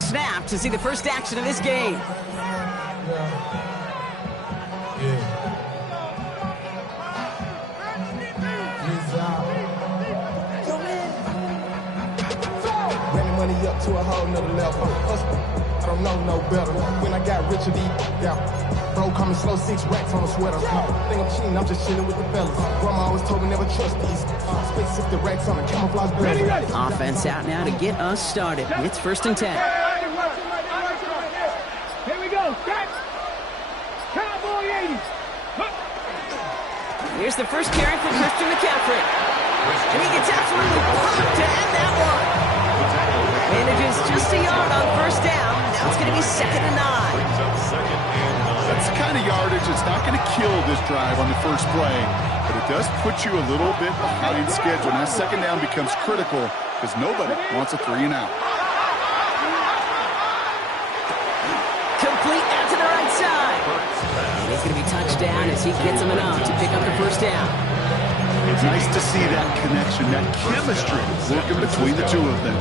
Snap to see the first action of this game. Running money up to a whole nother level. I don't know no better. When I got rich, bro, call me slow, 6 racks on a sweater. Think I'm cheating, I'm just chilling with the fellas. Grandma always told me never trust these. Spent 60 racks on a camouflage belt. Offense out now to get us started. It's 1st and 10. Here we go. Cowboy 80. Here's the first carry for Christian McCaffrey. And he gets absolutely popped to end that one. Manages just a yard on 1st down. Now it's going to be 2nd and 9. That's the kind of yardage that's not going to kill this drive on the first play, but it does put you a little bit behind schedule. Now 2nd down becomes critical because nobody wants a 3 and out. Complete out to the right side. And he's going to be touched down as he gets him enough to pick up the 1st down. It's nice to see that connection, that chemistry working between the two of them.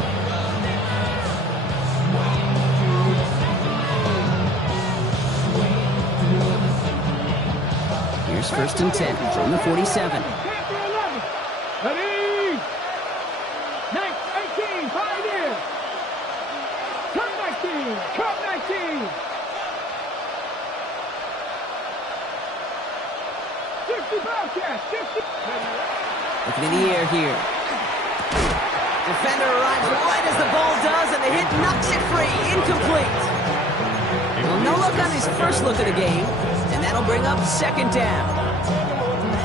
Here's 1st and 10 from the 47. Ready? 19, Pioneer. Come 19, come 19. 60 Bobcats, 60. Looking in the air here. Defender arrives right as the ball does, and the hit knocks it free. Incomplete. Well, no look on his first look of the game, and that'll bring up 2nd down.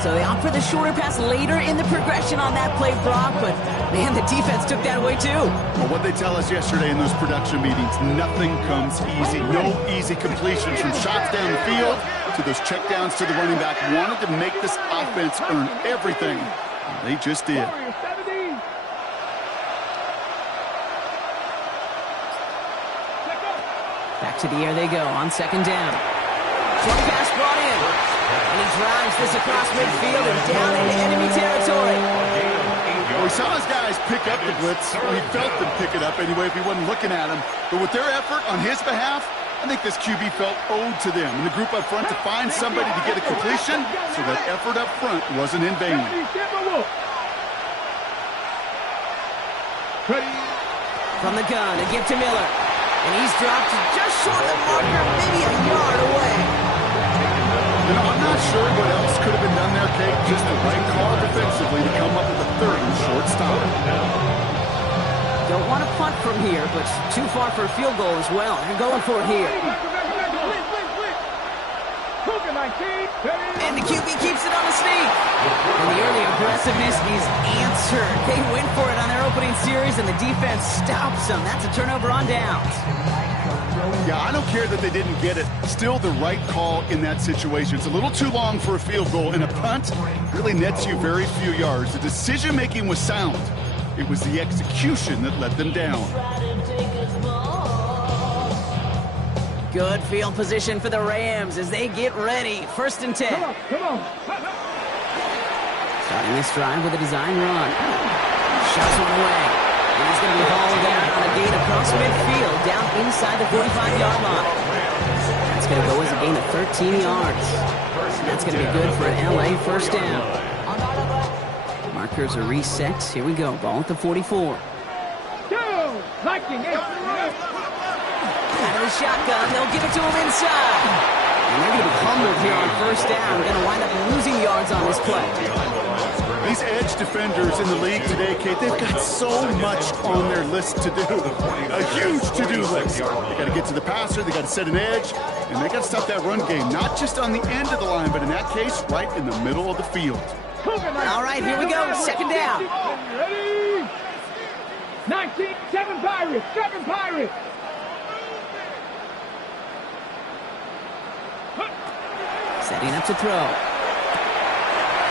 So they opt for the shorter pass later in the progression on that play, Brock, but, man, the defense took that away, too. Well, what they tell us yesterday in those production meetings, nothing comes easy. No easy completions from shots down the field to those checkdowns to the running back. Wanted to make this offense earn everything. They just did. Back to the air they go on 2nd down. Short pass brought in. And he drives this across midfield and down into enemy territory. Well, we saw his guys pick up the blitz. Well, he felt them pick it up anyway if he wasn't looking at him. But with their effort on his behalf, I think this QB felt owed to them and the group up front to find somebody to get a completion, so that effort up front wasn't in vain. From the gun, a give to Miller. And he's dropped just short of the marker, maybe a yard away. You know, I'm not sure what else could have been done there, Kate. Just the right call defensively to come up with a 3rd and short stop. Don't want to punt from here, but too far for a field goal as well. They're going for it here. And the QB keeps it on the sneak. And the early aggressiveness is answered. They went for it on their opening series, and the defense stops them. That's a turnover on downs. Yeah, I don't care that they didn't get it. Still the right call in that situation. It's a little too long for a field goal, and a punt really nets you very few yards. The decision-making was sound. It was the execution that let them down. Good field position for the Rams as they get ready. 1st and 10. Come on. Starting this drive with a design run. Shots one away. And he's going to be hauled out on a gain across midfield down inside the 45-yard line. That's going to go as a gain of 13 yards. That's going to be good for an LA 1st down. Markers are reset. Here we go. Ball at the 44. Out of the shotgun, they'll give it to him inside. And they're going to be humbled here on 1st down. Going to wind up losing yards on this play. These edge defenders in the league today, Kate, they've got so much on their list to do. A huge to-do list. They got to get to the passer, they got to set an edge, and they got to stop that run game. Not just on the end of the line, but in that case, right in the middle of the field. All right, here we go. 2nd down. Ready? 19, 7 Pirates, 7 Pirates. Setting up to throw.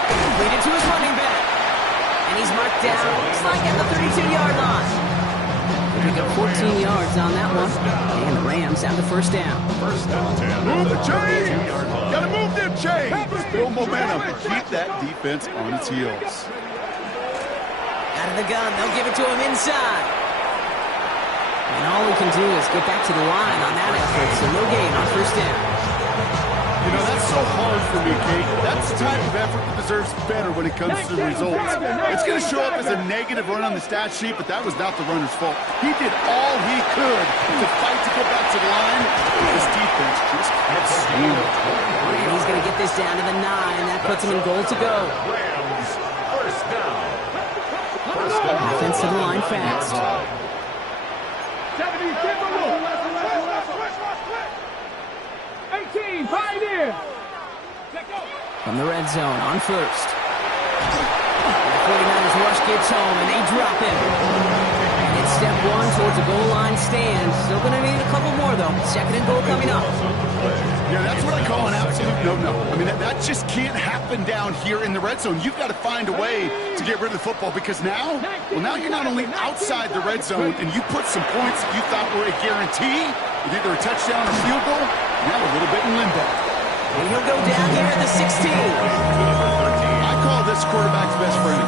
Completed to his running back. And he's marked down. Looks like at the 32-yard line. They pick up 14 yards on that one. And the Rams have the 1st down. Move the chains! Gotta move them chains! Bill momentum. Keep that defense on its heels. Out of the gun, they'll give it to him inside. And all we can do is get back to the line on that effort, so no gain on first down. You know, that's so hard for me, Kate. That's the type of effort that deserves better when it comes to the results. It's going to show up as a negative run on the stat sheet, but that was not the runner's fault. He did all he could to fight to get back to the line. His defense just kept swinging. And he's going to get this down to the 9. That puts him in goal to go. Offense to the line fast. 18, Pioneer. From the red zone on first. The 49ers rush gets home, and they drop him. And it's step 1 towards a goal line stand. Still going to need a couple more, though. Second and goal coming up. Yeah, that's what I call an absolute no-no. I mean, that just can't happen down here in the red zone. You've got to find a way to get rid of the football because now you're not only outside the red zone and you put some points that you thought were a guarantee, with either a touchdown or field goal, now a little bit in limbo. And he'll go down here at the 16. I call this quarterback's best friend.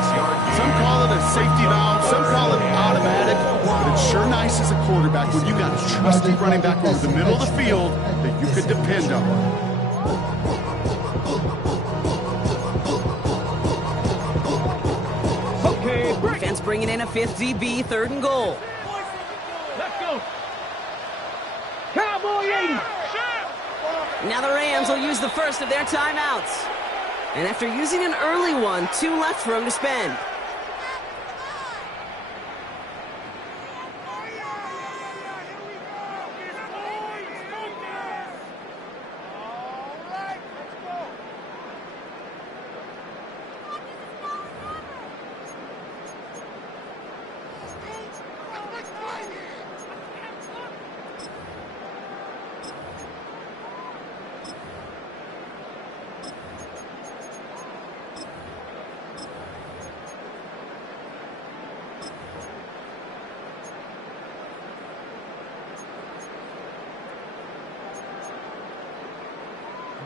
Some call it a safety valve, some call it automatic, but it's sure nice as a quarterback when you got a trusted running back over the middle of the field that you could depend on. Okay, break. Defense bringing in a 5th DB, 3rd and goal. Let's go. Cowboy 80. Now the Rams will use the first of their timeouts. And after using an early one, 2 left for him to spend.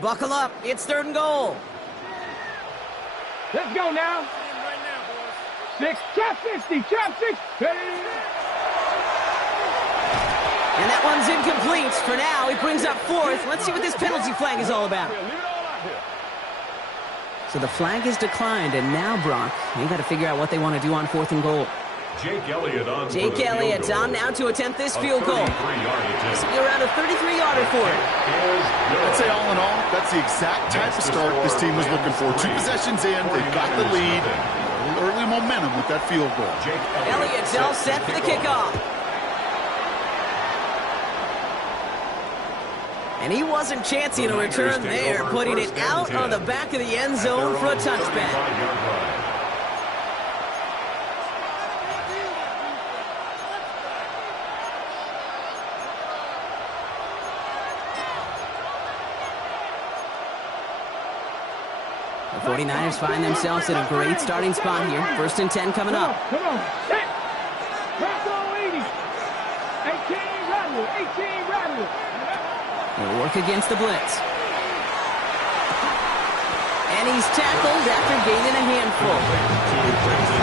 Buckle up, it's 3rd and goal. Let's go now. 6, trap 60, trap 6. And that one's incomplete. For now, he brings up 4th. Let's see what this penalty flag is all about. So the flag is declined, and now, Brock, you got to figure out what they want to do on 4th and goal. Jake Elliott on now to attempt this field goal. This will be around a 33-yarder for him. I'd say all in all, that's the exact type of start this team was looking for. 2 possessions in, they've got the lead. A little early momentum with that field goal. Elliott's all set for the kickoff. And he wasn't chancing a return there, putting it out on the back of the end zone for a touchback. The 49ers find themselves in a great starting spot here. 1st and 10 coming up. Come on, set. Drop all 80. 18 rattle, 18 rattle. They'll work against the blitz. And he's tackled after gaining a handful.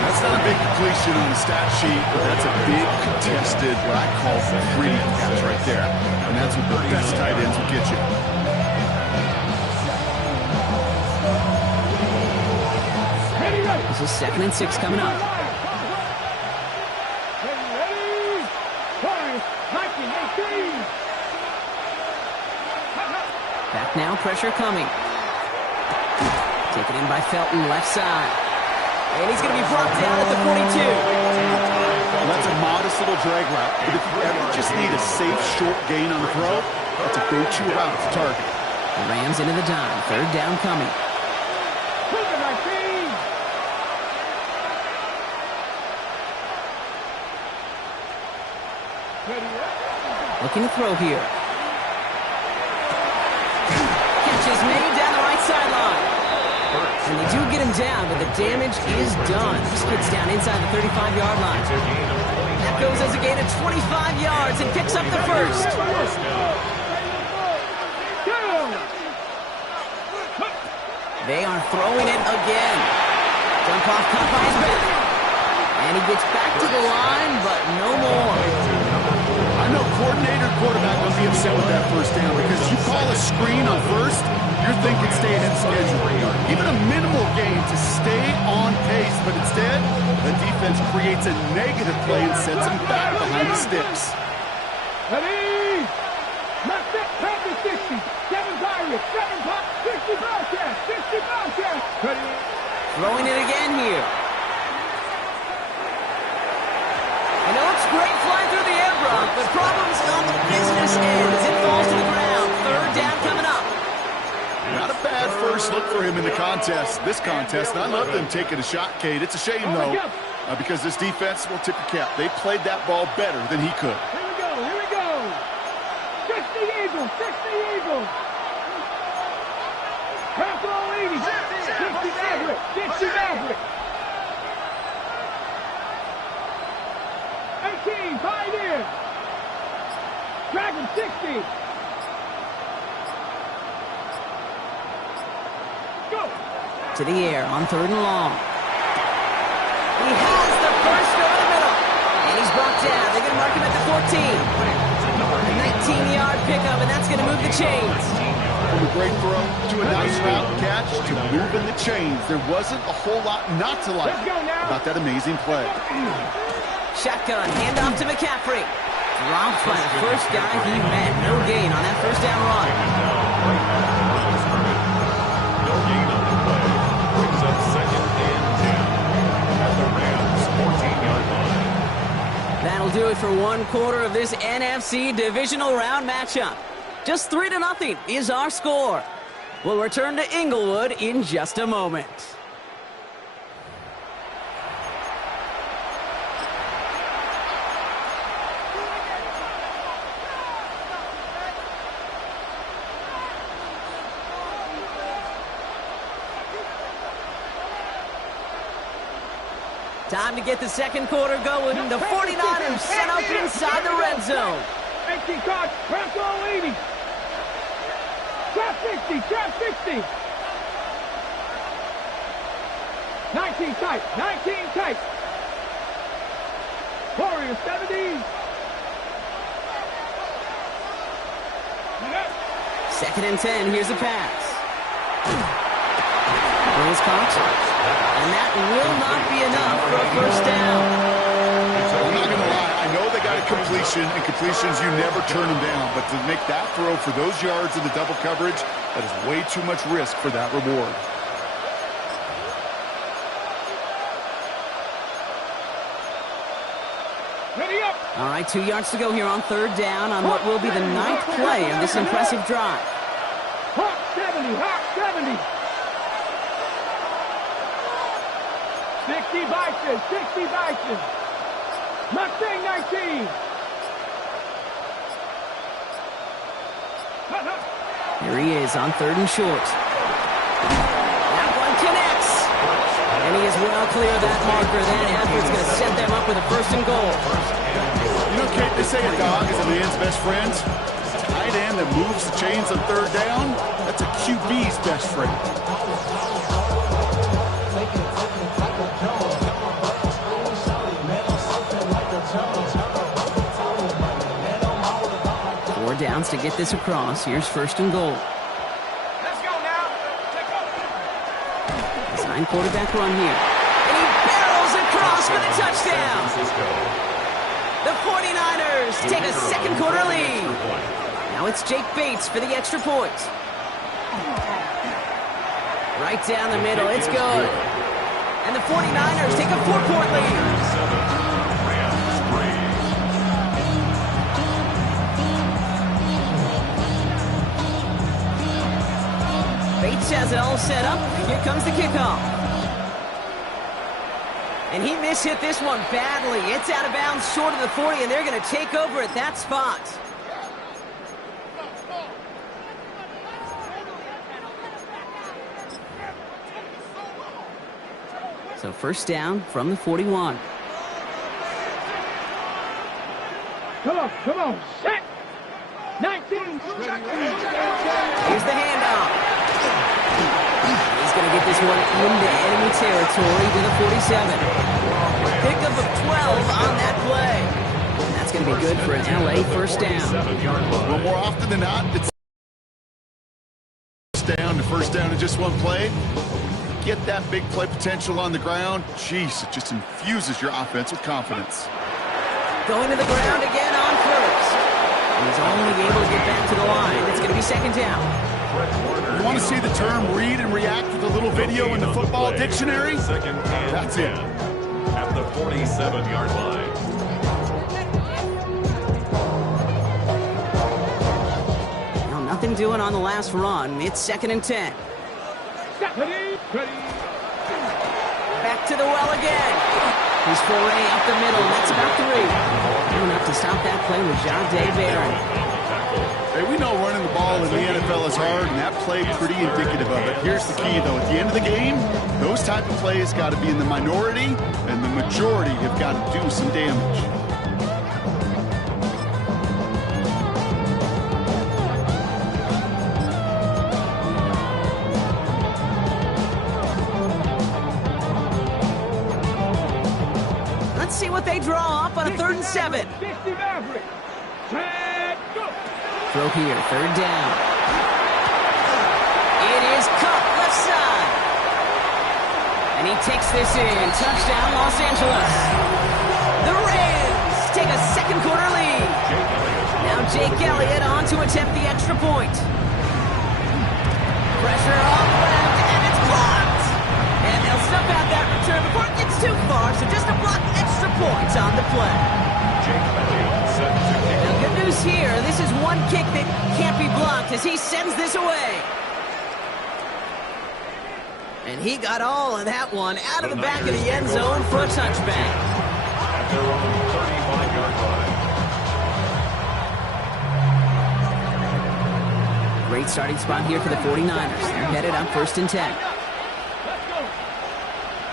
That's not a big completion on the stat sheet, but that's a big contested, what I call pretty catch right there. And that's what the best tight ends will get you. This is 2nd and 6 coming up. Back now, pressure coming. Taken in by Felton, left side. And he's going to be brought down at the 42. Well, that's a modest little drag route, but if you ever just need a safe, short gain on the throw, that's a go-to route to target. The Rams into the dime, 3rd down coming. Looking to throw here. Catch is made down the right sideline. And they do get him down, but the damage is done. This kid's down inside the 35-yard line. That goes as a gain of 25 yards and picks up the first. They are throwing it again. Dump off caught by his back. And he gets back to the line, but no more. I know coordinator and quarterback will be upset with that first down because you call a screen on first, you're thinking stay ahead of schedule. Even a minimal gain to stay on pace, but instead, the defense creates a negative play and sets them back behind the sticks. Ready? Left it, Panther 60. 7 Pirates, 7 Pop, 60 Bobcats, 60 Bobcats. Ready? Throwing it again here. And it looks great flying through the air, Brock, but problems on the business end as it falls to the ground. Third down coming up. Not a bad first look for him in the this contest. And I love them taking a shot, Kate. It's a shame, though, because this defense will tip the cap. They played that ball better than he could. Here we go, here we go. 60 Eagles, 60 Eagles. Capital 80, 60 Maverick, 60 Maverick. 18, Pioneer. Dragon 60. Go. To the air on third and long. He has the first go in the middle. And he's brought down. They're going to mark him at the 14. A 19-yard pickup, and that's going to move the chains. From a great throw to a nice route catch to moving the chains. There wasn't a whole lot not to like about that amazing play. Shotgun, handoff to McCaffrey. Dropped by the first guy he met. No gain on that first down run. No gain on the play. Brings up 2nd and 10 at the Rams' 14-yard line. That'll do it for one quarter of this NFC divisional round matchup. Just 3-0 is our score. We'll return to Inglewood in just a moment. Time to get the second quarter going. The 49ers set up inside the red zone. 18 cards, Capital 80. Trap 60, trap 60. 19 tight, 19 tight. Warrior 70. Second and 10, here's a pass. Bills caught, and that will not be enough for a first down. I'm not going to lie, I know they got a completion, and completions, you never turn them down, but to make that throw for those yards in the double coverage, that is way too much risk for that reward. Ready up. All right, 2 yards to go here on third down on what will be the 9th play of this impressive drive. Hawk 70, Hawk 70. 60 Bison, 60 Bison. Mustang 19. Here he is on third and short. That one connects. And he is well clear of that marker. That effort's going to set them up with a first and goal. You know, Kate, they say a dog is a man's best friend. A tight end that moves the chains on third down, that's a QB's best friend. Four downs to get this across. Here's first and goal. Let's go now. Design quarterback run here. And he barrels across for the touchdown. The 49ers take a second quarter lead. Now it's Jake Bates for the extra point. Right down the middle. It's good. And the 49ers take a 4-point lead. Bates has it all set up. Here comes the kickoff. And he mishit this one badly. It's out of bounds short of the 40, and they're going to take over at that spot. So first down from the 41. Come on, set. 19. Here's the handoff. He's going this one into enemy territory to the 47. Pickup of 12 on that play. And that's going to be good for an LA first down. Well, more often than not, it's first down in just one play. Get that big play potential on the ground. Jeez, it just infuses your offense with confidence. Going to the ground again on first. He's only able to get back to the line. It's going to be second down. You want to see the term read and react with a little video in the football dictionary? That's it. At the 47-yard line. Well, nothing doing on the last run. It's 2nd and 10. Back to the well again. He's foray up the middle. That's about 3. Enough to stop that play with Jahdae Barron. Hey, we know running the ball in the NFL is hard, and that play pretty indicative of it. Here's the key, though. At the end of the game, those type of plays got to be in the minority, and the majority have got to do some damage. Let's see what they draw up on a 3rd and 7. Throw here, 3rd down. It is caught left side. And he takes this in. Touchdown, Los Angeles. The Rams take a second quarter lead. Now Jake Elliott on to attempt the extra point. Pressure off left, and it's blocked. And they'll snuff out that return before it gets too far, so just a block extra points on the play. Now, good news here, this is one kick that can't be blocked as he sends this away. And he got all of that one out of the back of the end zone for a touchback. At their own 35-yard line. Great starting spot here for the 49ers. They're headed on 1st and 10. Let's go.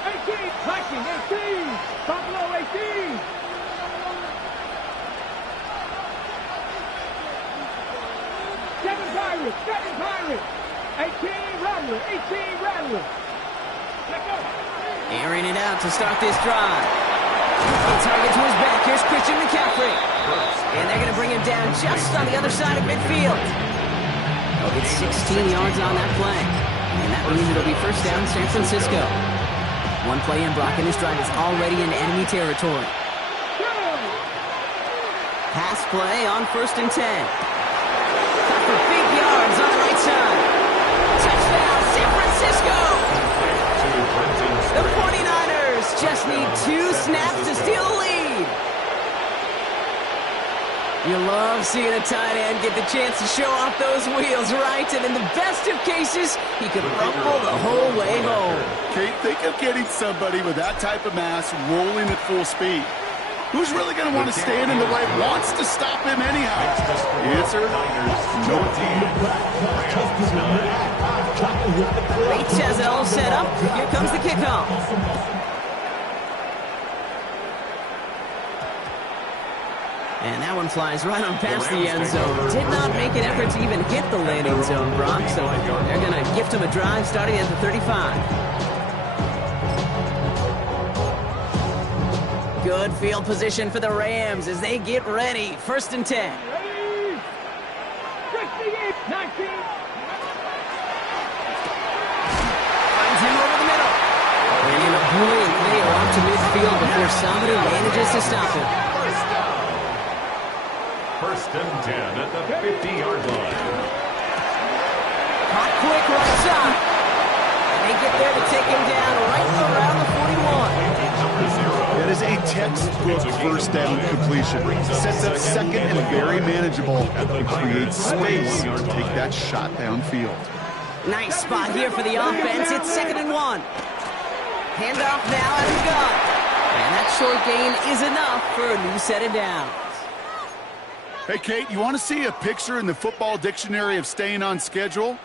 18, Viking, 18. Buffalo, 18. Seven Pirates. 18, Rattler. 18, Rattler. Let's go. Airing it out to start this drive. A target to his back. Here's Christian McCaffrey. And they're going to bring him down just on the other side of midfield. They'll get 16 yards on that play. And that means it'll be first down San Francisco. One play in, Brock, and this drive is already in enemy territory. Pass play on 1st and 10. Got for big yards on the right side. Touchdown, San Francisco! The 49ers just need 2 snaps to steal the lead. You love seeing a tight end get the chance to show off those wheels, right? And in the best of cases, he could rumble the whole way home. Kate, think of getting somebody with that type of mass rolling at full speed. Who's really going to want to stand in the way, wants to stop him anyhow? Answer, no. Great Chazelle set up. Here comes the kickoff. And that one flies right on past the end zone. Did not make an effort to even hit the landing zone, Brock. So they're going to gift him a drive starting at the 35. Good field position for the Rams as they get ready. 1st and 10. Ready. 68, 19. Finds him over the middle. And in a blink, they are up to midfield before somebody manages to stop him. 1st and 10 at the 50-yard line. Hot quick right side. And they get there to take him down right around the 41. That is a textbook first down completion. Sets up second and very manageable and creates space to take that shot downfield. Nice spot here for the offense. It's 2nd and 1. Handoff now out of the gun. And that short gain is enough for a new set of downs. Hey, Kate, you want to see a picture in the football dictionary of staying on schedule?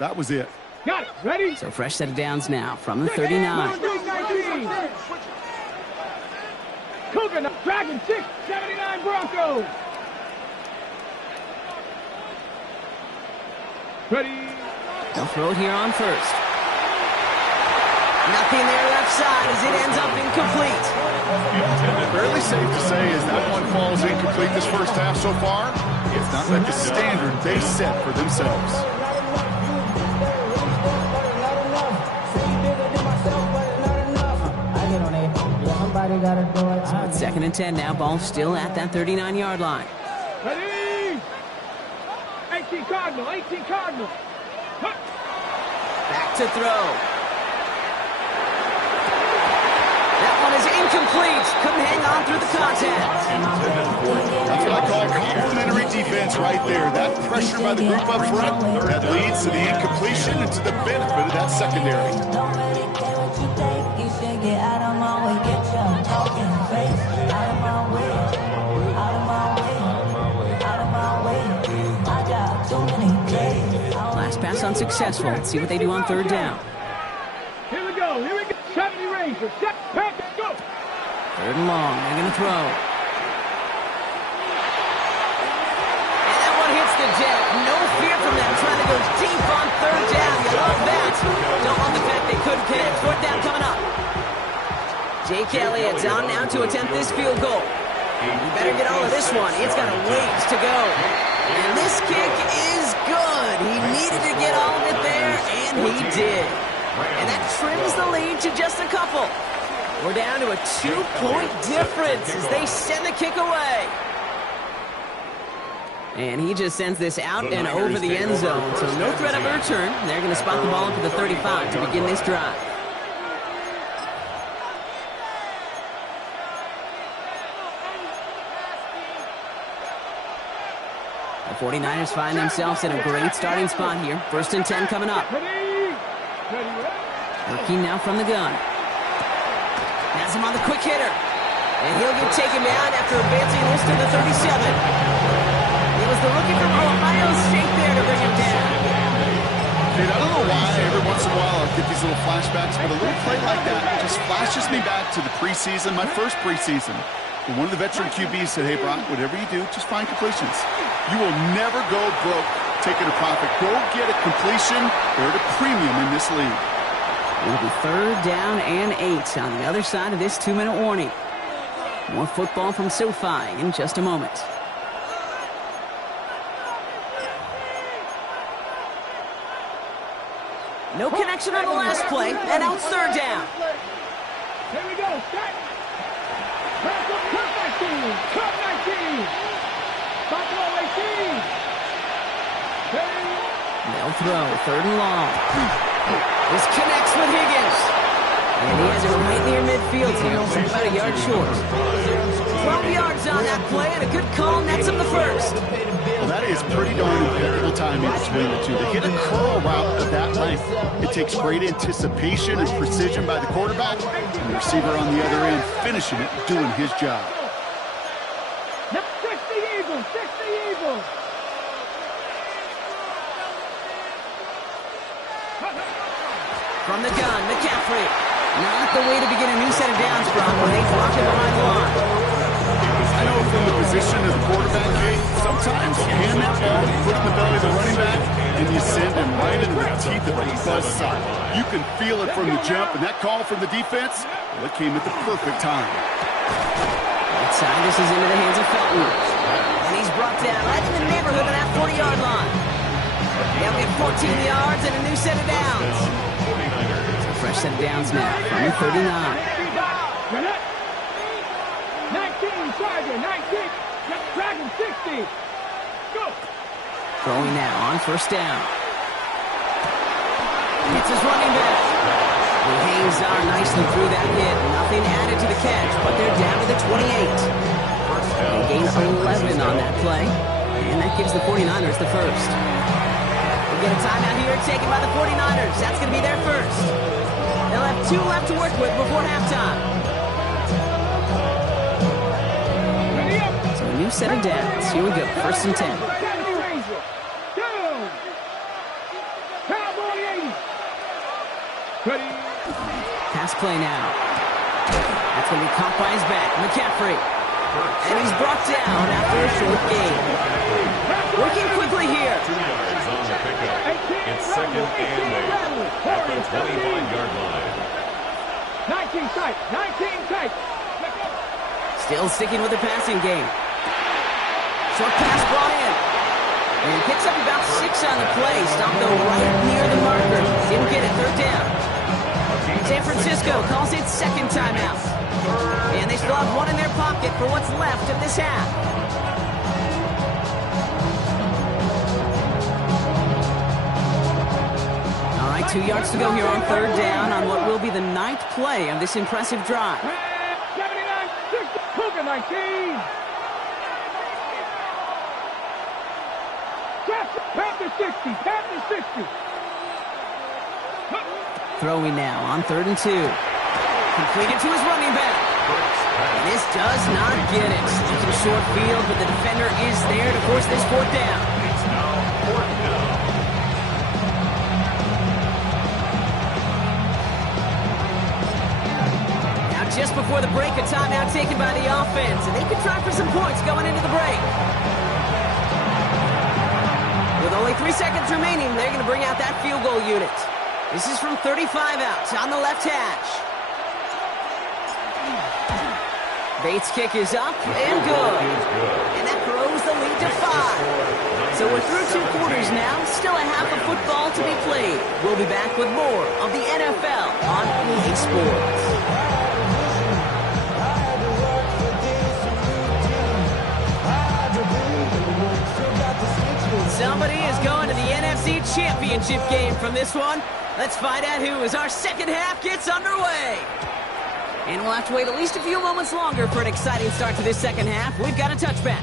That was it. Got it. Ready? So fresh set of downs now from the 39. 19. Cougar, Dragon 6, 79 Broncos. Ready? They'll throw it here on 1st. Nothing there left side as it ends up incomplete. Fairly safe to say as that one falls incomplete this first half so far, it's not like the standard they set for themselves. So it's 2nd and 10 now. Ball still at that 39-yard line. Ready? 18 Cardinal, 18 Cardinal. Back to throw. That one is incomplete. Couldn't hang on through the contact. That's what I call complimentary defense right there. That pressure by the group up front, that leads to the incompletion and to the benefit of that secondary. Last pass unsuccessful. Let's see what they do on 3rd down. Here we go. 70 Rangers. Set, pack, go. 3rd and long. They're going to throw. And that one hits the deck. No fear from them. Trying to go deep on 3rd down. You love that. Don't love the fact they couldn't connect. 4th down coming up. Jake Elliott's on now to attempt this field goal. You better get all of this one. It's got a ways to go. And this kick is good. He needed to get all of it there, and he did. And that trims the lead to just a couple. We're down to a 2-point difference as they send the kick away. And he just sends this out and over the end zone. So no threat of a return. They're going to spot the ball up at the 35 to begin this drive. The 49ers find themselves in a great starting spot here. 1st and 10 coming up. Working now from the gun. Has him on the quick hitter. And he'll get taken down after advancing this to the 37. It was the rookie from Ohio State there to bring him down. Dude, I don't know why every once in a while I'll get these little flashbacks, but a little play like that just flashes me back to the preseason, my first preseason. And one of the veteran QBs said, hey, Brock, whatever you do, just find completions. You will never go broke taking a profit. Go get a completion. They're at a premium in this league. It'll be 3rd down and 8 on the other side of this 2-minute warning. More football from SoFi in just a moment. No connection on the last play, and now it's 3rd down. Here we go. Set. Cut 19. Cut 19. Buffalo 18. They'll throw. 3rd and long. This connects with Higgins. And he has it right near midfield here. So about a yard short. 12 yards on that play, and a good call nets him the first. Well, that is pretty darn impeccable timing between the two. To hit a curl route of that length, it takes great anticipation and precision by the quarterback, and the receiver on the other end finishing it, doing his job. Now 60 Eagles, 60 Eagles. From the gun, McCaffrey. Not the way to begin a new set of downs, Brock, when they block it behind the line. I know from the position of the quarterback, Jay, sometimes you hand that ball, you put it in the belly of the running back, and you send him right into the teeth of the buzzsaw. You can feel it from the jump, and that call from the defense, well, it came at the perfect time. Outside, this is into the hands of Felton. And he's brought down right in the neighborhood of that 40-yard line. They'll get 14 yards and a new set of downs. So fresh set of downs now from the 39. 19, Tiger, 19. Dragon 60. Go. Throwing now on 1st down. Hits his running back. He hangs on nicely through that hit. Nothing added to the catch, but they're down to the 28. They gain 11 on that play, and that gives the 49ers the first. We'll get a timeout here taken by the 49ers. That's going to be their first. They'll have 2 left to work with before halftime. So a new set of downs. Here we go. 1st and 10. Ready. Pass play now. That's going to be caught by his back. McCaffrey. And he's brought down after a short gain. Working quickly here. 2 yards on the pickup. It's 2nd and 8 at the 25-yard line. 19 tight. 19 tight. Still sticking with the passing game. Short pass brought in. And picks up about 6 on the play. Stopped though right near the marker. Didn't get it. Third down. San Francisco calls it second timeout. And they still have one in their pocket for what's left of this half. All right, 2 yards to go here on third down on what will be the 9th play of this impressive drive. 79, 60, Cougar 19. Panther 60, Panther 60. Throwing now on 3rd and 2. Completed to his running back. And this does not get it. Looking short field, but the defender is there to force this 4th down. It's now 4th down. Now just before the break, a timeout taken by the offense, and they can try for some points going into the break. With only 3 seconds remaining, they're going to bring out that field goal unit. This is from 35 out on the left hash. Bates' kick is up and good. And that grows the lead to 5. So we're through 2 quarters now. Still a half of football to be played. We'll be back with more of the NFL on EA Sports. Somebody is going to the NFC Championship game from this one. Let's find out who as our second half gets underway. And we'll have to wait at least a few moments longer for an exciting start to this second half. We've got a touchback.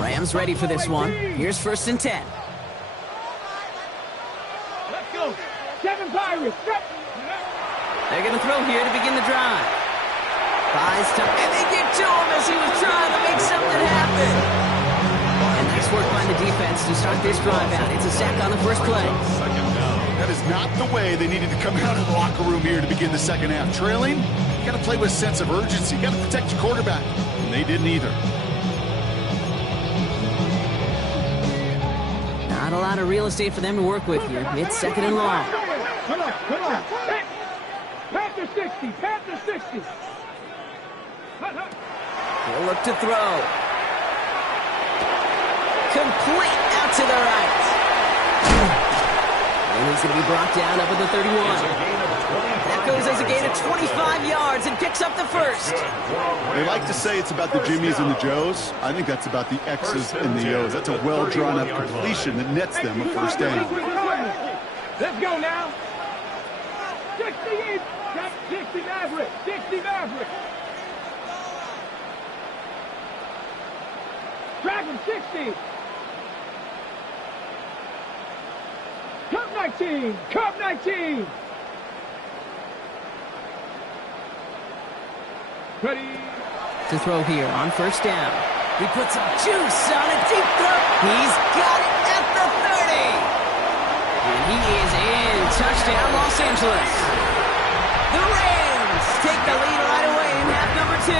Rams ready for this one. Here's 1st and 10. Let's go. 7 Pirates. They're going to throw here to begin the drive. Buys time, and they get to him as he was trying to make something happen. And nice work by the defense to start this drive out. It's a sack on the first play. That is not the way they needed to come out of the locker room here to begin the second half. Trailing, you got to play with a sense of urgency. You got to protect your quarterback. And they didn't either. Not a lot of real estate for them to work with here. It's 2nd and long. Come on. Panther 60, Panther 60. He'll look to throw. Complete out to the right. And he's going to be brought down up at the 31. That goes as a gain of 25 yards and picks up the first. They like to say it's about the Jimmies and the Joes. I think that's about the X's and the O's. That's a well-drawn-up completion that nets them a first down. Let's go now. 60 Maverick. 60 Maverick. Dragon 60. Cup 19. Cup 19. Ready. To throw here on 1st down. He puts some juice on a deep throw. He's got it at the 30. And he is in. Touchdown, Los Angeles. The Rams take the lead right away in half number 2.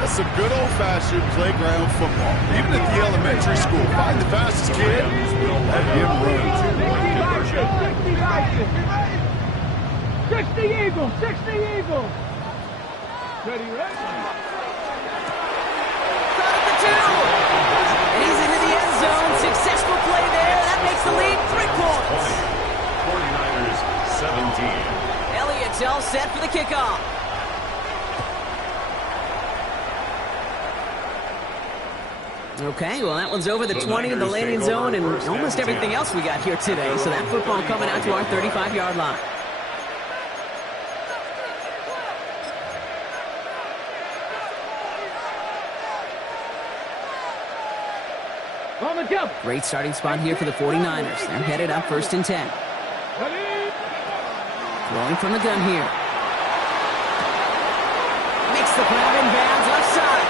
That's some good old-fashioned playground football. Even at the elementary school, find the fastest kid, let him run. 60 Eagles, 60 Eagles. Ready. Caught at the 2. And he's into the end zone. Successful play there. That makes the lead 3 points. 49ers 17. Elliott's all set for the kickoff. Okay, well, that one's over the 20 in the landing zone and almost everything else we got here today. So that football coming out to our 35-yard line. On the jump. Great starting spot here for the 49ers. They're headed up 1st and 10. Throwing from the gun here. Makes the grab in bounds left side.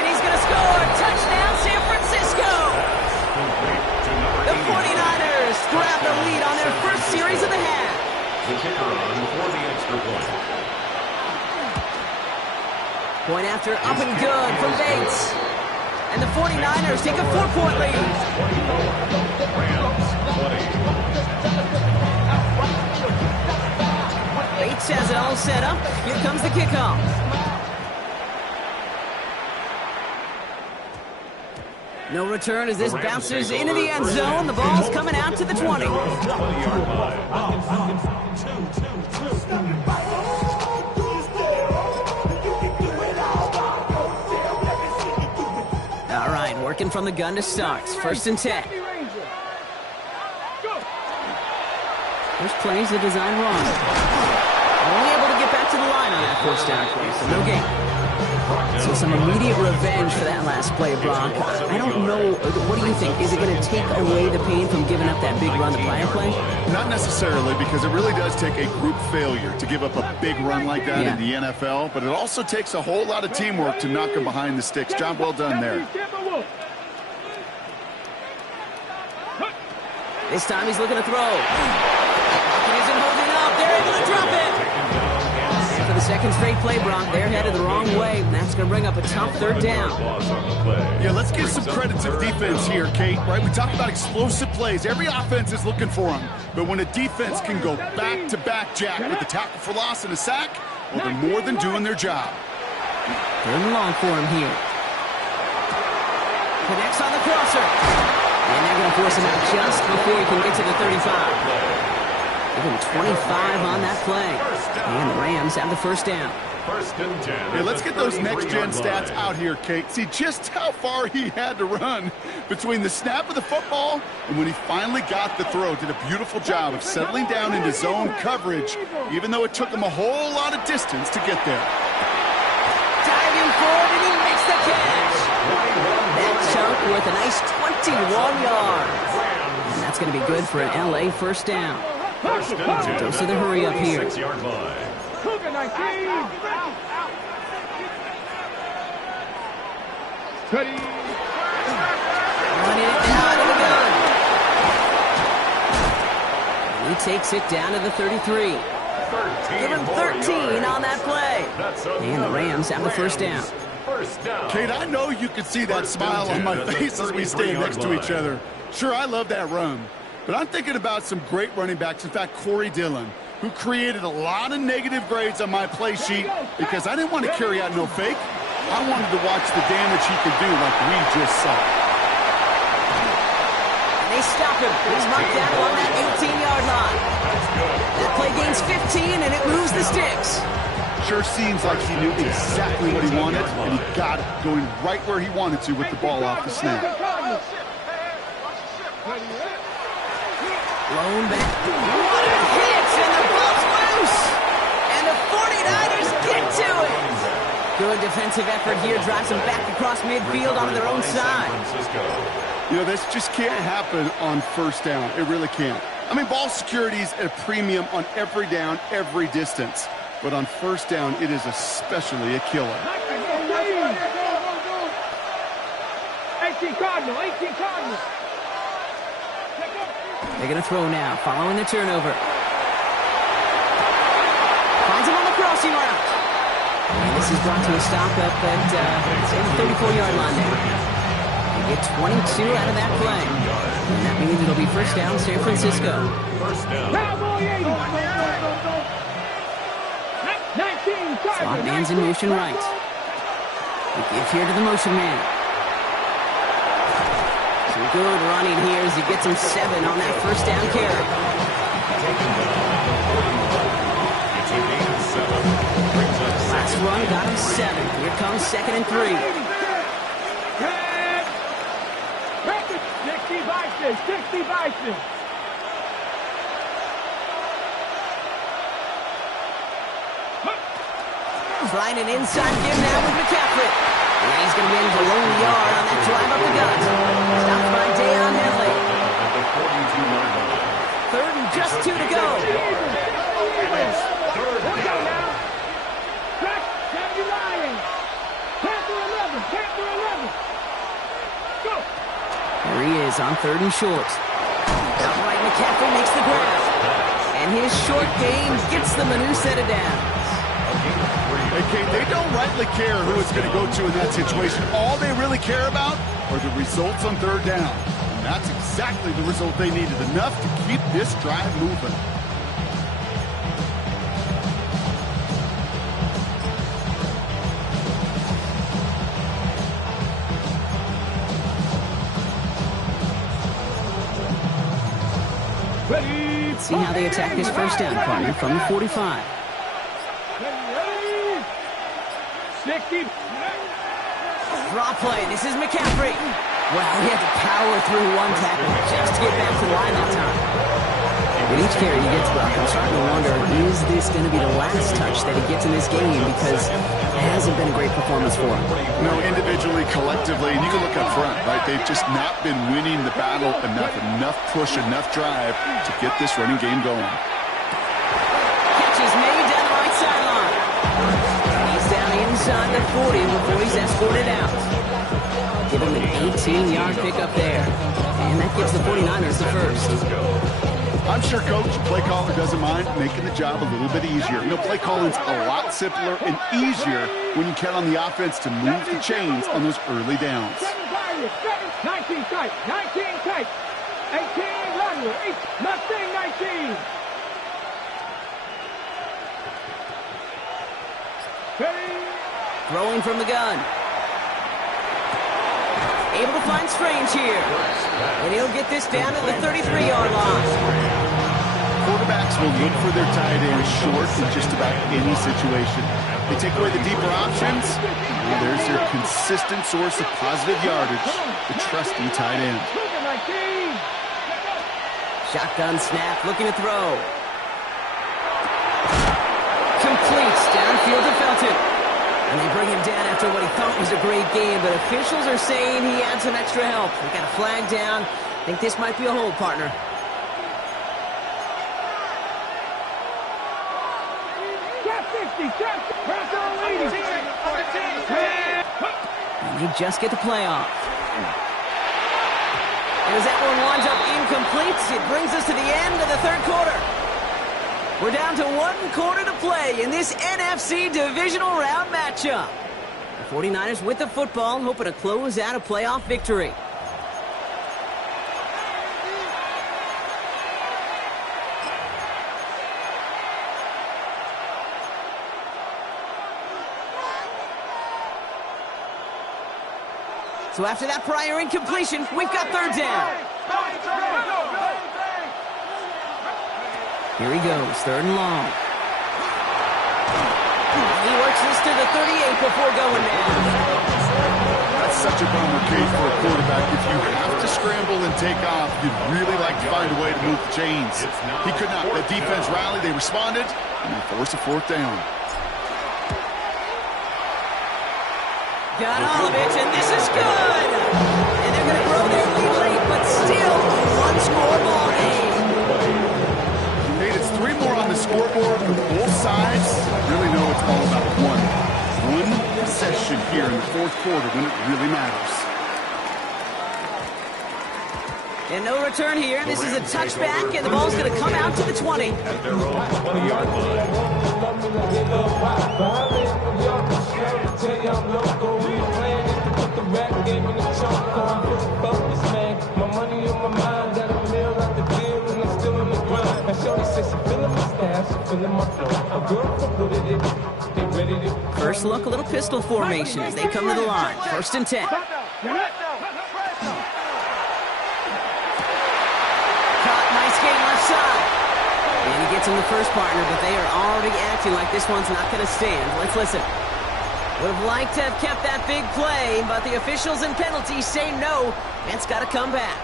And he's going to score. Touchdown, San Francisco. The 49ers The kicker on for the extra point. Point after up and good from Bates. And the 49ers take a 4-point lead. Rams 20. Bates has it all set up. Here comes the kickoff. No return as this bounces into the end zone. The ball's coming out to the 20. 20-yard line. All right, working from the gun to start. First and 10. First plays the design wrong. Only able to get back to the line on that first down play, so no gain. So some immediate revenge for that last play, Brock. I don't know, what do you think? Is it going to take away the pain from giving up that big run the prior play? Not necessarily, because it really does take a group failure to give up a big run like that in the NFL, but it also takes a whole lot of teamwork to knock them behind the sticks. Job well done there. This time he's looking to throw. He isn't holding up. They're able to drop it. For the second straight play, Brock, they're headed the wrong way, and that's going to bring up a tough third down. Yeah, let's give some credit to the defense here, Kate, right? We talk about explosive plays. Every offense is looking for them. But when a defense can go back-to-back, Jack, with a tackle for loss and a sack, well, they're more than doing their job. Third and long for him here. Connects on the crosser. And they're going to force him out just before he can get to the 35. Give him 25 on that play. And the Rams have the first down. First and 10. Hey, let's get those next-gen stats out here, Kate. See just how far he had to run between the snap of the football and when he finally got the throw. Did a beautiful job of settling down into zone coverage, even though it took him a whole lot of distance to get there. Diving forward, and he makes the catch. That chunk worth a nice 21 yards. And that's going to be good for an L.A. first down. First and 10. Dose of the hurry up here. 6-yard line. Ready. Running it down to the gun. He takes it down to the 33. Give him 13 on that play. And the Rams have the first down. First down. Kate, I know you can see that smile on my face as we stand next to each other. Sure, I love that run. But I'm thinking about some great running backs. In fact, Corey Dillon, who created a lot of negative grades on my play sheet because I didn't want to carry out no fake. I wanted to watch the damage he could do like we just saw. And they stop him. He's marked down on that 18-yard line. That play gains 15, and it moves the sticks. Sure seems like he knew exactly what he wanted, and he got it, going right where he wanted to with the ball off the snap. Blown back. What a hit! And the ball's loose! And the 49ers get to it! Good defensive effort here. Drives them back across midfield onto their own side. You know, this just can't happen on first down. It really can't. I mean, ball security is at a premium on every down, every distance. But on first down, it is especially a killer. 18 Cardinal. They're going to throw now, following the turnover. Finds him on the crossing route. And this is brought to a stop up at the 34-yard line there. They get 22 out of that play. And that means it'll be first down, San Francisco. First down. Slot man's in motion right. We give here to the motion man. Some good running here as he gets him 7 on that first down carry. Last run got him 7. Here comes 2nd and 3. 60 Bison. Trying an inside give now with McCaffrey. And he's going to win the lone yard on that drive up the gut. Stopped by Deion Henley. At the 42-yard line. 3rd and just 2 to go. Third down. There he is on 3rd and short. Outright McCaffrey makes the grab. And And his short game gets them a new set of downs. Hey, Kate, they don't rightly care who it's going to go to in that situation. All they really care about are the results on third down. And that's exactly the result they needed, enough to keep this drive moving. Let's see how they attack this first down, partner, from the 45. Draw play. This is McCaffrey. Well, he had to power through one tackle just to get back to the line that time. With each carry he gets, Buck, I'm starting to wonder, is this going to be the last touch that he gets in this game? Because it hasn't been a great performance for him. No, individually, collectively, and you can look up front, right? They've just not been winning the battle enough push, enough drive to get this running game going. Catch is made down the right sideline. He's down inside the 40 before he's escorted out. Give him an 18-yard pickup there. And that gives the 49ers the first. I'm sure Coach, play caller, doesn't mind making the job a little bit easier. You know, play calling's a lot simpler and easier when you count on the offense to move the chains on those early downs. 19 tight, 19 tight, 18 run, 19. Throwing from the gun. Able to find Strange here. And he'll get this down to the 33-yard line. Quarterbacks will look for their tight end short in just about any situation. They take away the deeper options. Well, there's their consistent source of positive yardage, the trusty tight end. Shotgun snap, looking to throw. Completes downfield to Felton. And they bring him down after what he thought was a great game, but officials are saying he had some extra help. We got a flag down. I think this might be a hold, partner. And they just get the play off. And as that one winds up incomplete, it brings us to the end of the third quarter. We're down to 1 quarter to play in this NFC divisional round matchup. The 49ers with the football, hoping to close out a playoff victory. So after that prior incompletion, we've got third down. Here he goes, third and long. He works this to the 38 before going down. That's such a bummer, Kate, for a quarterback. If you have to scramble and take off, you'd really like to find a way to move the chains. He could not. The defense rallied, they responded, and they forced a fourth down. Got all of it, and this is good. And they're going to grow their lead late, but still one-score ball game. Nate, it's 3 more on the scoreboard for both sides. Really know it's all about one possession here in the fourth quarter when it really matters. And no return here. This is a touchback, and the ball's going to come out to the 20. At their own 20-yard line. First look, a little pistol formation as they come to the line. First and 10. Caught, nice game left side. And he gets him the first partner, but they are already acting like this one's not going to stand. Let's listen. Would have liked to have kept that big play, but the officials and penalties say no. It's got to come back.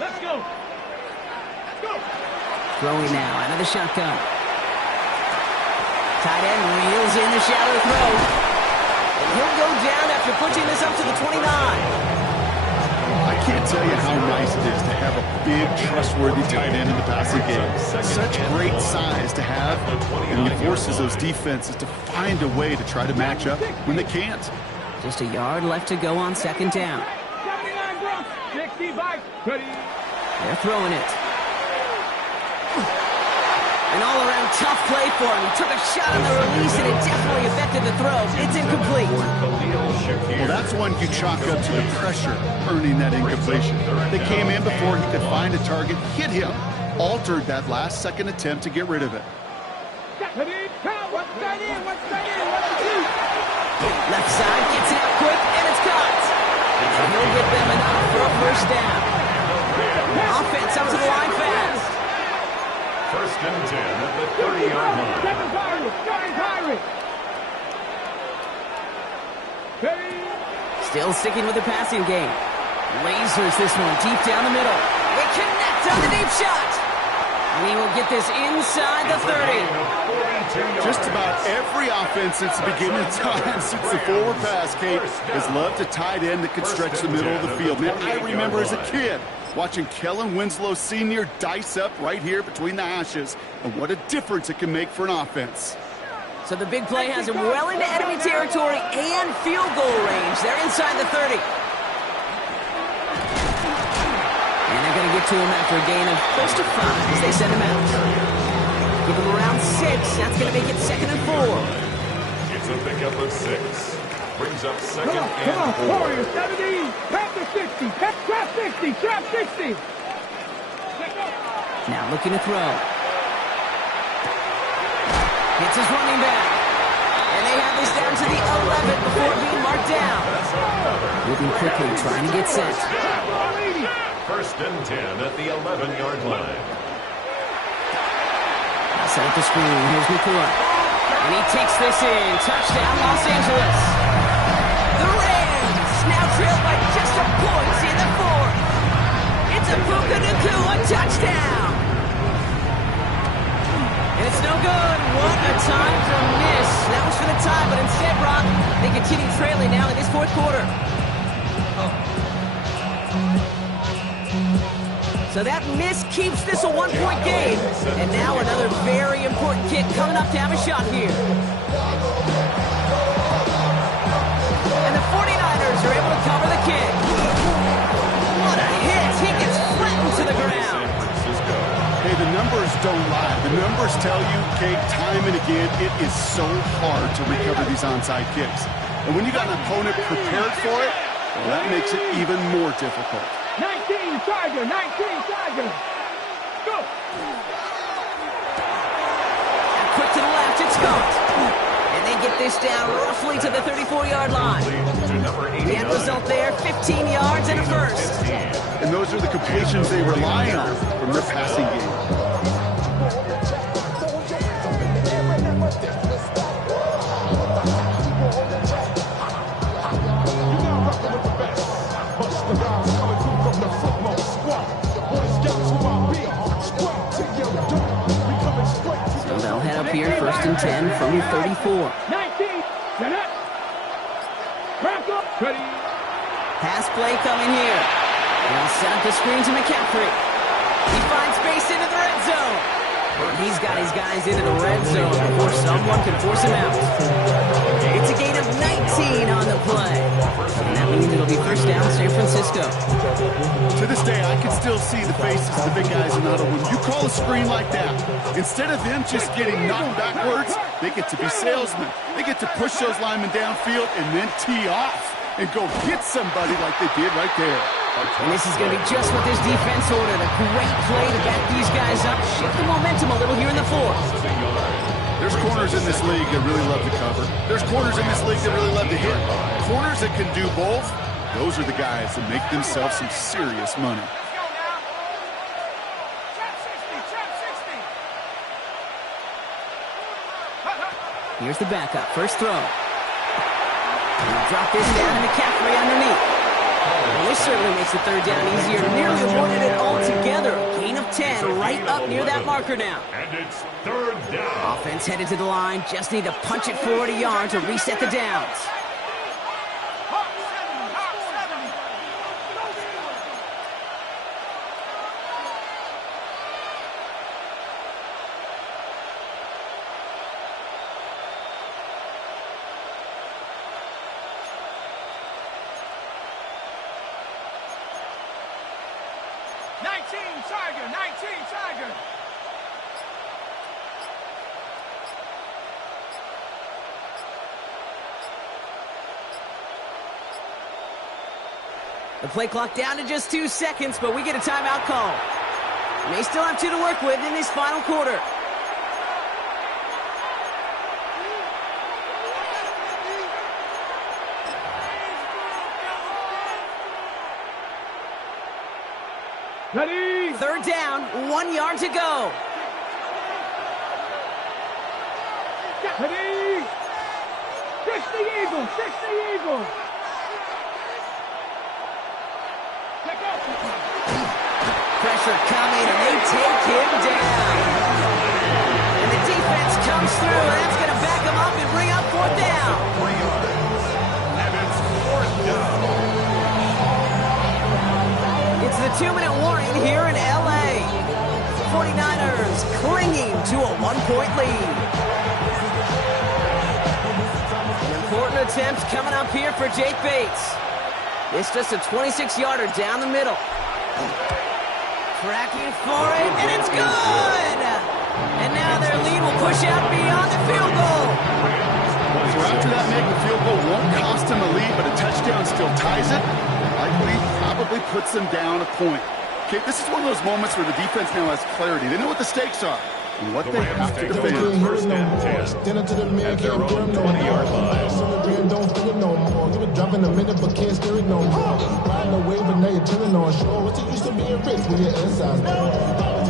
Let's go. Throwing now out of the shotgun. Tight end reels in the shallow throw. And he'll go down after pushing this up to the 29. I can't tell you how nice it is to have a big, trustworthy tight end in the passing game. Such great size to have, and he forces those defenses to find a way to try to match up when they can't. Just a yard left to go on second down. 79, bro. 65. Ready. They're throwing it. An all-around tough play for him. He took a shot on the release, and it definitely affected the throw. It's incomplete. Well, that's one you chalk up to the pressure earning that incompletion. They came in before he could find a target, hit him, altered that last-second attempt to get rid of it. Left side gets it out quick, and it's caught. And he'll get them enough for a first down. Offense up to the line fast. First and 10 at the 30-yard line. Still sticking with the passing game. Lasers this one deep down the middle. They connect on the deep shot. And he will get this inside the 30. Just about every offense since the beginning of time, since the forward pass, Kate, has loved a tight end that could stretch the middle of the field. Man, I remember as a kid watching Kellen Winslow Sr. dice up right here between the hashes, and what a difference it can make for an offense. So the big play has him well into enemy territory and field goal range. They're inside the 30. And they're going to get to him after a gain of close to 5 as they send him out. Give him around 6. That's going to make it 2nd and 4. It's a pickup of 6. Brings up second Come and on, 4. Warriors, 70, trap to 60, trap 60, trap 60. Now looking to throw. Hits his running back. And they have this down to the 11 before being marked down. Moving quickly, trying to get set. First and 10 at the 11-yard line. Set up the screen. Here's McCoy. And he takes this in. Touchdown, Los Angeles. The Rams now trailed by just a point in the 4th. It's a Puka Nacua touchdown. And it's no good. What a time to miss. That was for the tie, but instead, Brock, they continue trailing now in this 4th quarter. So that miss keeps this a 1-point game. And now another very important kick coming up to have a shot here. And the 49ers are able to cover the kick. What a hit. He gets flattened to the ground. Hey, the numbers don't lie. The numbers tell you, Kate, time and again, it is so hard to recover these onside kicks. And when you got an opponent prepared for it, well, that makes it even more difficult. 19 Charger, 19 Charger. Go. Quick to the left, it's caught. And they get this down roughly to the 34-yard line. The end result there, 15 yards and a first. And those are the completions they rely on from their passing game. So they'll head up here, 1st and 10 from the 34. 19, set up. Wrap up. Ready. Pass play coming here. They'll set up the screen to McCaffrey. He finds space into the red zone. He's got his guys into the red zone before someone can force him out. It's a gain of 19 on the play. And that means it'll be first down San Francisco. To this day, I can still see the faces of the big guys in Ottawa. When you call a screen like that, instead of them just getting knocked backwards, they get to be salesmen. They get to push those linemen downfield and then tee off and go get somebody like they did right there. And this is going to be just what this defense ordered. A great play to back these guys up. Shift the momentum a little here in the 4th. There's corners in this league that really love to cover. There's corners in this league that really love to hit. Corners that can do both, those are the guys that make themselves some serious money. Here's the backup. First throw. And drop this down to McCaffrey underneath. Well, this certainly makes the 3rd down easier. Nearly avoided it altogether. Gain of 10 right up near that marker now. And it's 3rd down. Offense headed to the line. Just need to punch it forward a yard to reset the downs. Tiger, 19, Tiger. The play clock down to just 2 seconds, but we get a timeout call. They still have 2 to work with in this final quarter. Ready? Third down, 1 yard to go. Ready? 60 Eagles, 60 Eagles. Pressure coming, and they take him down. And the defense comes through, and that's going to back him up and bring up fourth down. And it's fourth down. It's the 2-minute warning here in L.A. 49ers clinging to a 1-point lead. An important attempt coming up here for Jake Bates. It's just a 26-yarder down the middle. Tracking for it, and it's good! And now their lead will push out beyond the field goal. So after that, making the field goal won't cost them a lead, but a touchdown still ties it. Likely, probably puts them down a point. Okay, this is one of those moments where the defense now has clarity. They know what the stakes are and what they have to defend. First and 10 at their own 20-yard line. Don't feel it no more. You were dropping a minute, but can't steer it no more. Riding the wave, but now you're chilling on shore. What's it used to being rich with your insides? But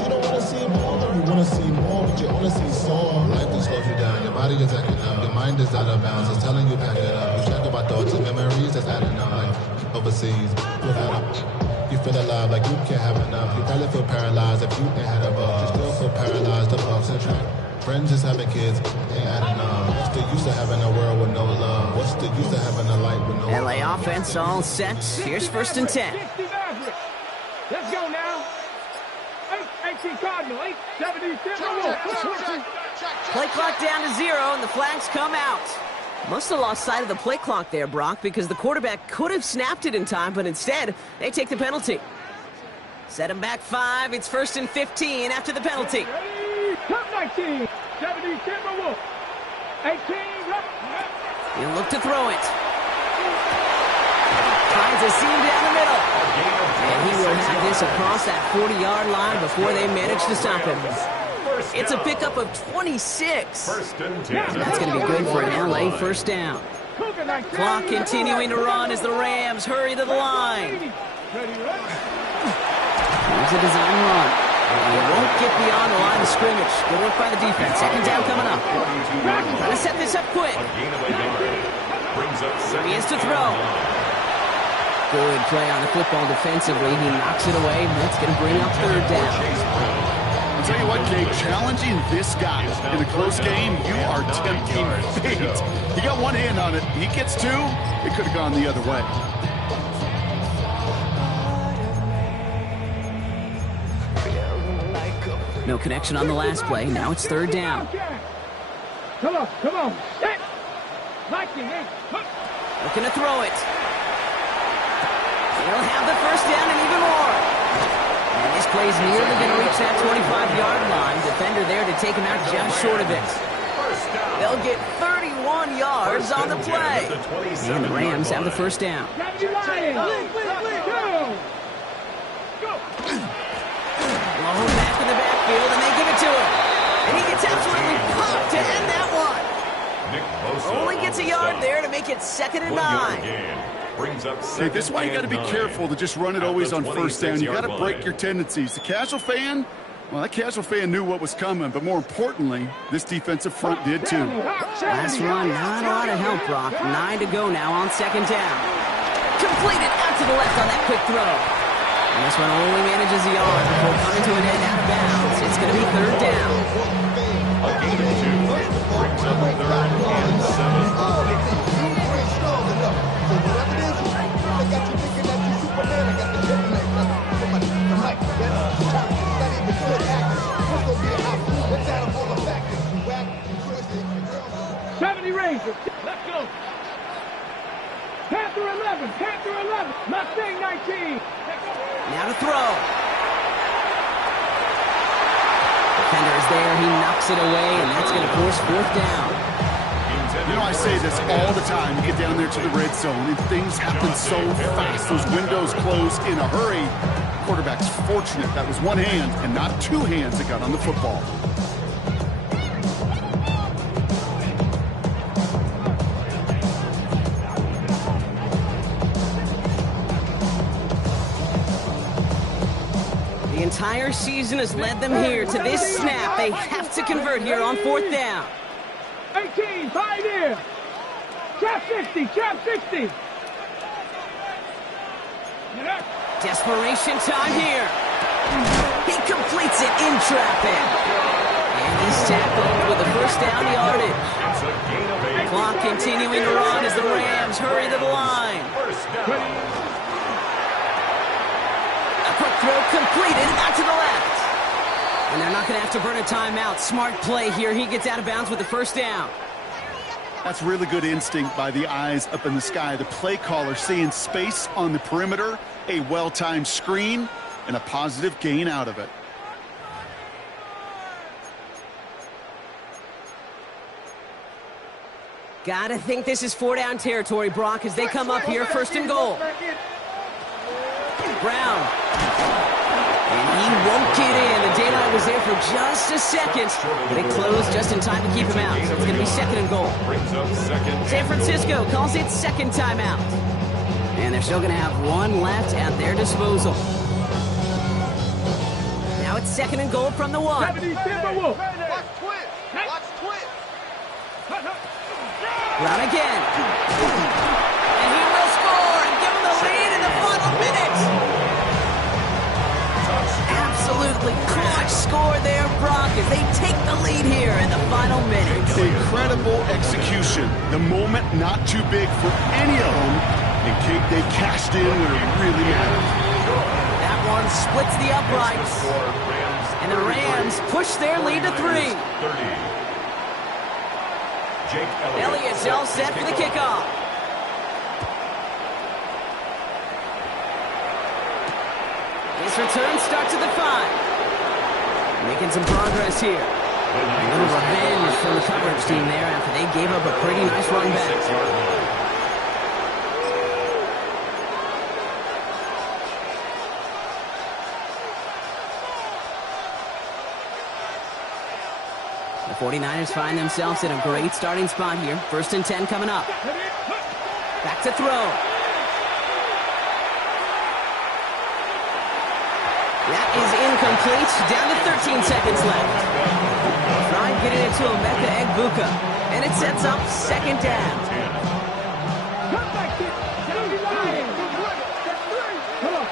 you don't want to see more. You want to see more, but you only see some. Life just slows you down. Your body is acting up. Your mind is out of bounds. It's telling you pack it up. You check about thoughts and memories that's adding up. Like overseas, without you feel alive like you can't have enough. You probably feel paralyzed if you ain't had a bug. You still feel paralyzed, the bugs and track. Friends just having kids, ain't adding up. What's the use of having a world with no love? What's the use of having a light with no love? LA offense all set. Here's first and 10. 60 Maverick. Let's go now. 18 Cardinal, 870 Timberwolves. Play clock down to 0, and the flags come out. Must have lost sight of the play clock there, Brock, because the quarterback could have snapped it in time, but instead, they take the penalty. Set him back 5. It's first and 15 after the penalty. Top 19, 70 Timberwolves. 18, He'll look to throw it. Finds a seam down the middle. And he will have this across that 40-yard line before they manage to stop him. It's a pickup of 26. First and 10. That's going to be good for an LA first down. Clock continuing to run as the Rams hurry to the line. Here's a design run. And he won't get beyond the line of scrimmage. Good work by the defense. Second down coming up. Trying to set this up quick. He is to throw. Good play on the football defensively. He knocks it away, and that's going to bring up third down. I'll tell you what, Gabe, challenging this guy in a close game, you are tempting fate. He got one hand on it. He gets 2. It could have gone the other way. No connection on the last play. Now it's third down. Come on. Looking to throw it. He'll have the first down and even more. And this play's nearly going to reach that 25-yard line. Defender there to take him out just short of it. They'll get 31 yards on the play. And the Rams have the first down. Long back in the backfield, and they give it to him. And he gets absolutely popped to end that one. Only gets a yard there to make it 2nd and 9. Hey, this is why you got to be careful to just run it always on first down. You got to break your tendencies. The casual fan, well, that casual fan knew what was coming, but more importantly, this defensive front did too. Last run, not a lot of help, Brock. 9 to go now on second down. Completed out to the left on that quick throw. And this one only manages a yard before coming to an end out of bounds. It's going to be third down. A gain of 2 brings up third and 7. Rangers, let's go. Panther 11, Mustang 19. Now to throw. Defender is there. He knocks it away, and that's going to force fourth down. You know, I say this all the time. You get down there to the red zone, and things happen so fast. Those windows close in a hurry. Quarterback's fortunate that was one hand and not two hands that got on the football. The entire season has led them here to this snap. They have to convert here on fourth down. 18, pioneer. Trap 60, trap 60. Desperation time here. He completes it in traffic. And he's tackled with the first down yardage. It's a gain of 8. Clock continuing to run as the Rams hurry to the line. First down. A quick throw completed out to the left. And they're not going to have to burn a timeout. Smart play here. He gets out of bounds with the first down. That's really good instinct by the eyes up in the sky. The play caller seeing space on the perimeter, a well-timed screen, and a positive gain out of it. Gotta think this is four-down territory, Brock, as they come up here, first and goal. Brown. And he won't get in. The daylight was there for just a second. They closed just in time to keep him out. So it's going to be second and goal. Brings up second. San Francisco calls it second timeout. And they're still going to have one left at their disposal. Now it's second and goal from the 1. 70 Timberwolves. Brown again. And he will score and give them the lead in the final minute. Absolutely clutch score there, Brock, as they take the lead here in the final minute. Incredible execution. The moment not too big for any of them. And Kate, they've cashed in where it really matters. That one splits the uprights. And the Rams push their lead to 3. 30. Jake Elliott's all set for the kickoff. This return starts at the 5. Making some progress here. A little revenge from the coverage team there after they gave up a pretty nice run back. The 49ers find themselves in a great starting spot here. First and 10 coming up. Back to throw. That is incomplete. Down to 13 seconds left. Tried getting it to Emeka Egbuka. And it sets up second down. Come back, kid. 70 line. Come on.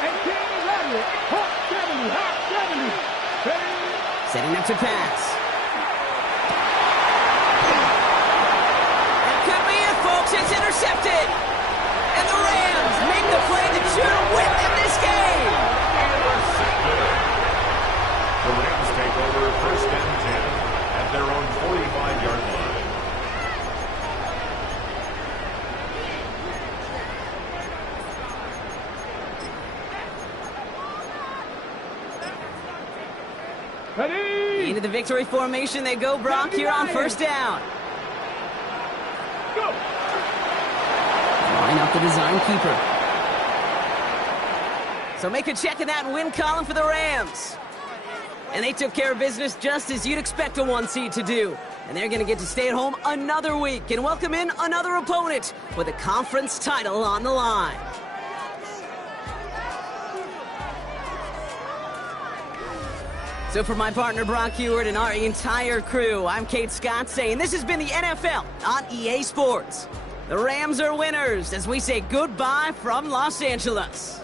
18 ready. Hot 70. Setting up to pass. It's intercepted. And the Rams make the play that should have win them this game. The Rams take over first and 10 at their own 45-yard line. Ready. Into the victory formation they go, Brock, here on first down. Go. Line up the design keeper. So make a check in that win column for the Rams. And they took care of business just as you'd expect a 1 seed to do. And they're going to get to stay at home another week and welcome in another opponent with a conference title on the line. So for my partner Brock Huard and our entire crew, I'm Kate Scott saying this has been the NFL on EA Sports. The Rams are winners as we say goodbye from Los Angeles.